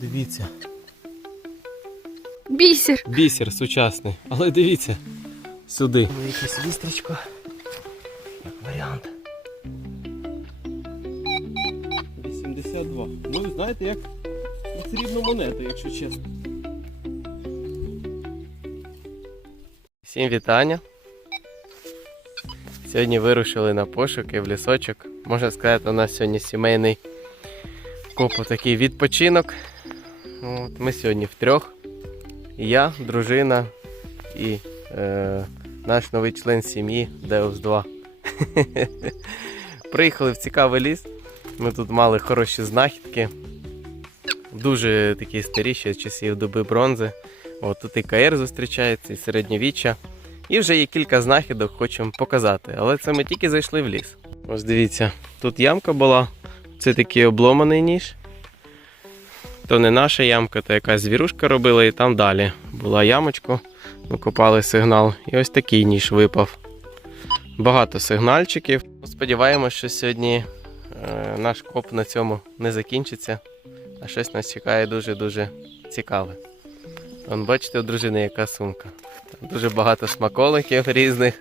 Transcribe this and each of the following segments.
Дивіться. Бісер. Бісер сучасний. Але дивіться. Сюди. Ну, якась вістрічка. Як варіант. 82. Ну, знаєте, як срібну монету, якщо чесно. Всім вітання. Сьогодні вирушили на пошуки в лісочок. Можна сказати, у нас сьогодні сімейний копу такий відпочинок. От, ми сьогодні втрьох. Я, дружина і е, наш новий член сім'ї Деус 2. Приїхали в цікавий ліс. Ми тут мали хороші знахідки. Дуже такі старі ще з часів доби бронзи. От тут і КР зустрічається, і середньовіччя. І вже є кілька знахідок, хочемо показати. Але це ми тільки зайшли в ліс. Ось дивіться, тут ямка була. Це такий обломаний ніж. То не наша ямка, то якась звірушка робила, і там далі була ямочка. Ми копали сигнал. І ось такий ніж випав. Багато сигнальчиків. Сподіваємось, що сьогодні е, наш коп на цьому не закінчиться, а щось нас чекає дуже-дуже цікаве. Вон, бачите, у дружини яка сумка. Там дуже багато смаколиків різних.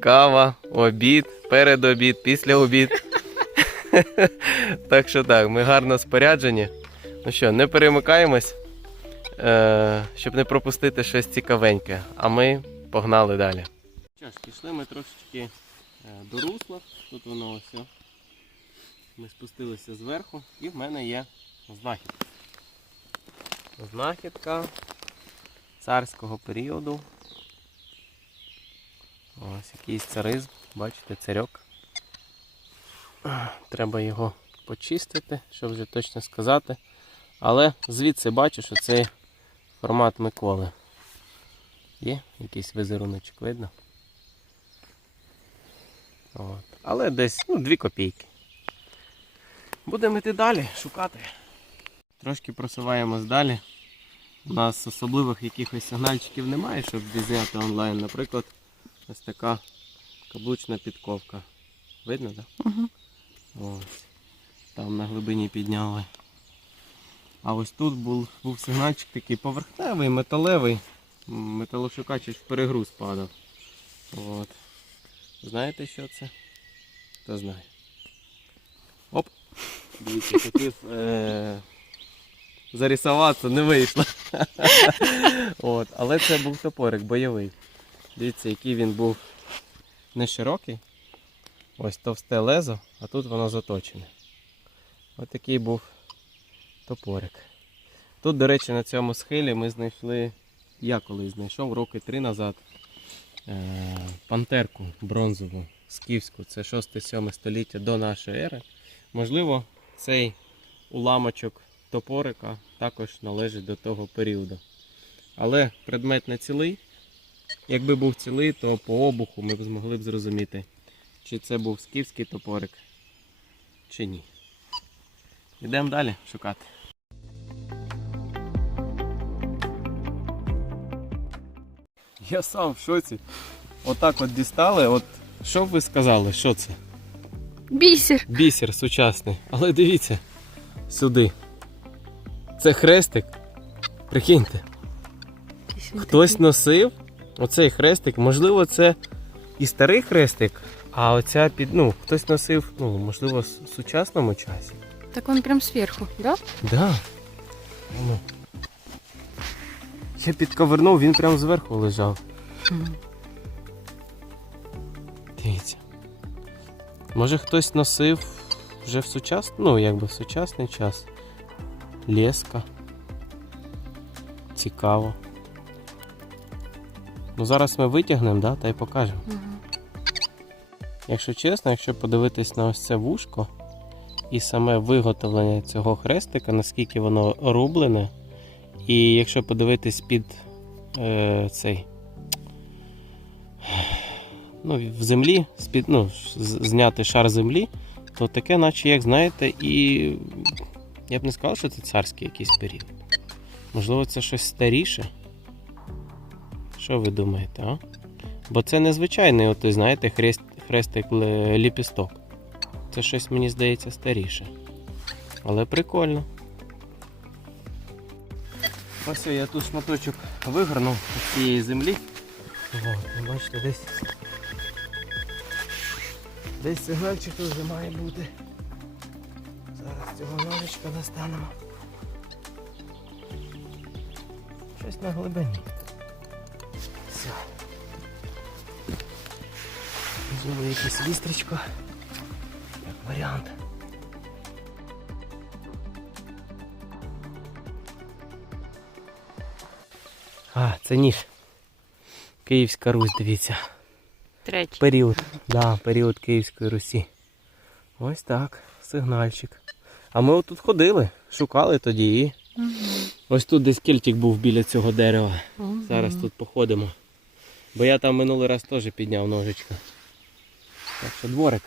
Кава, обід, передобід, після обід. так що так, ми гарно споряджені. Ну що, не перемикаємось, е, щоб не пропустити щось цікавеньке. А ми погнали далі. Що пішли ми трошечки е, до русла. Тут воно ось. Ми спустилися зверху і в мене є знахідка. Знахідка царського періоду. Ось якийсь царизм, бачите, царьок. Треба його почистити, щоб вже точно сказати. Але звідси бачу, що це формат Миколи. Є якийсь візеруночок, видно? От. Але десь ну, 2 копійки. Будемо йти далі, шукати. Трошки просуваємось далі. У нас особливих якихось сигнальчиків немає, щоб відзняти онлайн. Наприклад, ось така каблучна підковка. Видно, так? Угу. Ось. Там на глибині підняли. А ось тут був, був сигнальчик такий поверхневий, металевий. Металошукач в перегруз падав. От. Знаєте, що це? Хто знає. Оп! Дивіться, хотів е- зарисуватися, не вийшло. От. Але це був топорик бойовий. Дивіться, який він був не широкий. Ось товсте лезо, а тут воно заточене. Ось такий був топорик. Тут, до речі, на цьому схилі ми знайшли, я колись знайшов роки три назад е- пантерку бронзову скіфську. Це 6-7 століття до нашої ери. Можливо, цей уламочок топорика також належить до того періоду. Але предмет не цілий. Якби був цілий, то по обуху ми б змогли б зрозуміти, чи це був скіфський топорик, чи ні. Йдемо далі шукати. Я сам в шоці. Отак от дістали. От що б ви сказали, що це? Бісер. Бісер сучасний. Але дивіться сюди. Це хрестик. Прикиньте, хтось носив оцей хрестик. Можливо, це і старий хрестик, а оця під. Ну, хтось носив, ну, можливо, в сучасному часі. Так он прям сверху, да? Да. Ну. Я підковернув, він прямо зверху лежав. Дивіться. Може хтось носив вже в сучасний, ну якби в сучасний час. Леска. Цікаво. Ну зараз ми витягнемо, да, та й покажемо. Мгм. Якщо чесно, якщо подивитись на ось це вушко і саме виготовлення цього хрестика, наскільки воно рублене, і якщо подивитись під е, цей ну, в землі, з-під, ну, зняти шар землі, то таке, наче, як знаєте, і я б не сказав, що це царський якийсь період. Можливо, це щось старіше. Що ви думаєте, а? Бо це незвичайний, от, знаєте, хрест, хрестик л- ліпісток. Це щось, мені здається, старіше. Але прикольно. Ось я тут шматочок вигорнув з цієї землі. Вот, ви бачите, десь. Десь сигнальчик тут вже має бути. Зараз цього ножичка достанемо. Щось на глибині. Все. Можливо, якесь вістрічко. Варіант. А, це ніж. Київська Русь, дивіться. Третій. Період. Да, період Київської Русі. Ось так, сигнальчик. А ми отут ходили, шукали тоді і. Ось тут десь кільтик був біля цього дерева. Зараз тут походимо. Бо я там минулий раз теж підняв ножичка. Так що дворик.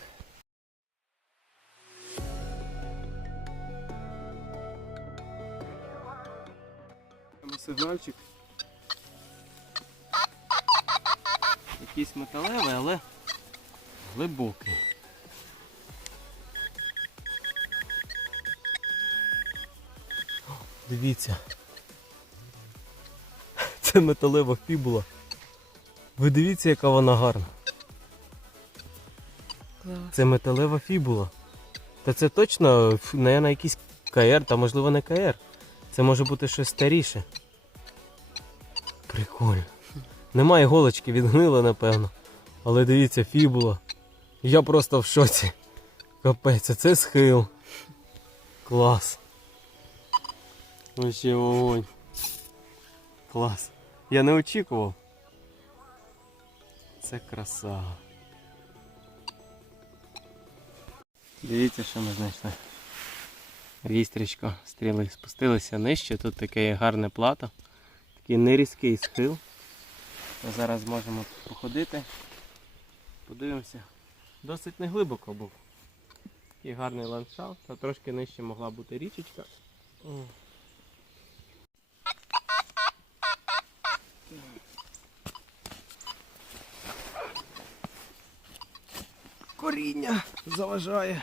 Сигнальчик. Якийсь металевий, але глибокий. О, Дивіться. Це металева фібула. Ви дивіться, яка вона гарна. Клас. Це металева фібула. Та це точно, ф- наверно, якийсь КР, та можливо не КР. Це може бути щось старіше. Прикольно. Немає іголочки, відгнила, напевно. Але дивіться, фібула. Я просто в шоці. Капець, це схил. Клас. Вообще вогонь. Клас. Я не очікував. Це краса. Дивіться, що ми знайшли. Вістрічко, стріли спустилися нижче. Тут таке гарне плато. Такий нерізкий схил. Ми зараз можемо походити. Подивимося. Досить неглибоко був. Такий гарний ландшафт, а трошки нижче могла бути річечка. Коріння заважає.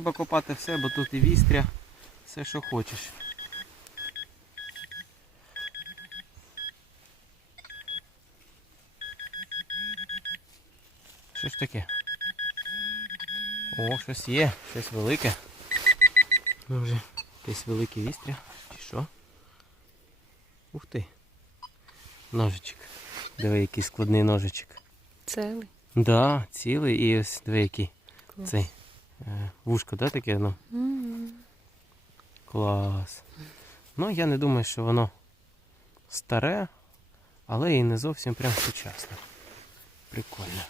Треба копати все, бо тут і вістря, все що хочеш. Що ж таке? О, щось є, щось велике. Ну вже якесь велике вістря. Чи що? Ух ти. Ножичок. Диви, який складний ножичок. Целий. Да, цілий і ось диви, який Клас. цей вушко, да, таке, ну. Клас. Ну, я не думаю, що воно старе, але і не зовсім прям сучасне. Прикольно.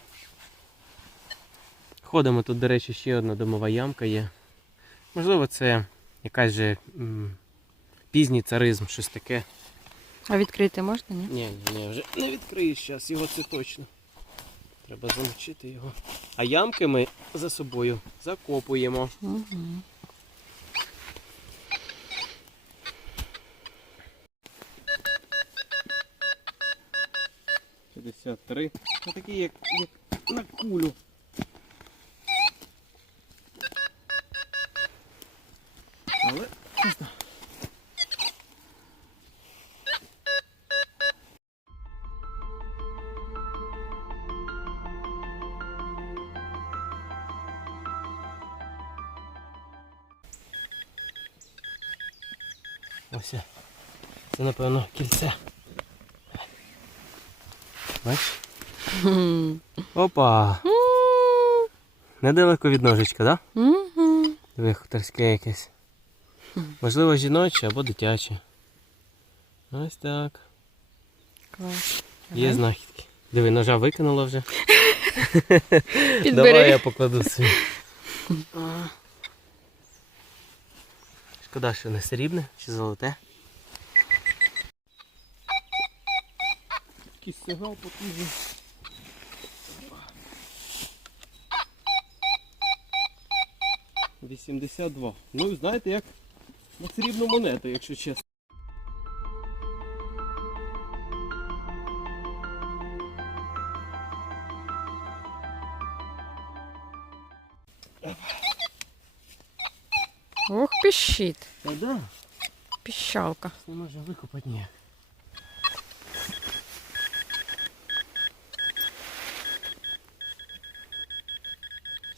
Ходимо тут, до речі, ще одна домова ямка є. Можливо, це якась же м, пізній царизм, щось таке. А відкрити можна? Ні, ні, ні, вже не відкриєш зараз, його це точно. Треба замочити його. А ямки ми за собою закопуємо. Угу. П'ятдесят три. Це такі, як, як на кулю. Але не знаю. Ось. Це, напевно, кільце. Бачиш? Опа! Недалеко від ножичка, так? Да? Диви, хуторське якесь. Можливо, жіноче або дитяче. Ось так. Клас. Є знахідки. Диви, ножа викинула вже. Давай я покладу собі. Шкода, що не срібне чи золоте. Якийсь сигнал потужний. Вісімдесят два. Ну, знаєте, як на срібну монету, якщо чесно. Ох, піщить. Та да, Піщалка. не може викопати ніяк.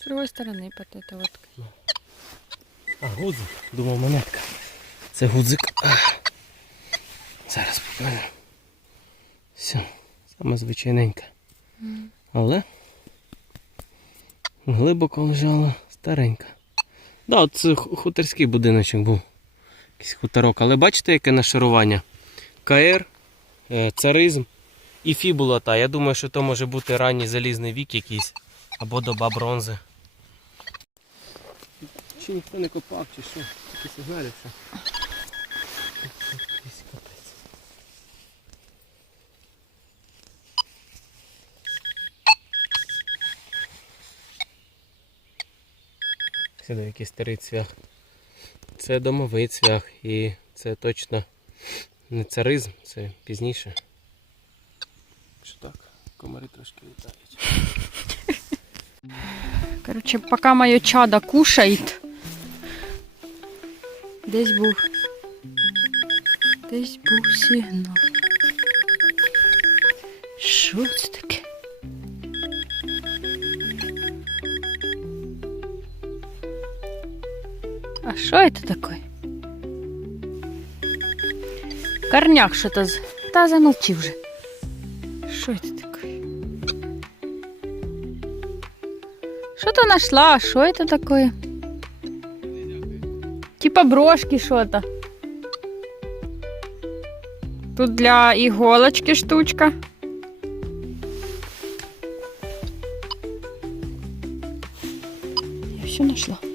З другої сторони под этой вот. А, гудзик. Думав монетка. Це гудзик. Ах. Зараз покажу. Все, саме звичайненька. Але глибоко лежала старенька. Да, це хуторський будиночок був. Якийсь хуторок. Але бачите, яке нашарування? КР, е, царизм і фібула та. Я думаю, що то може бути ранній залізний вік якийсь. Або доба бронзи. Чи ніхто не копав, чи що? Тільки сигналів, Сюди якийсь старий цвях. Це домовий цвях і це точно не царизм, це пізніше. Що так, комари трошки літають. Короче, пока моє чадо кушает. Десь був. Десь був сигнал. Що це таке? А що це таке? Корняк что-то, з... Та замолчи вже. Що це таке? Що то знайшла? Что это такое? Типа брошки что-то. Тут для иголочки штучка. Я все нашла.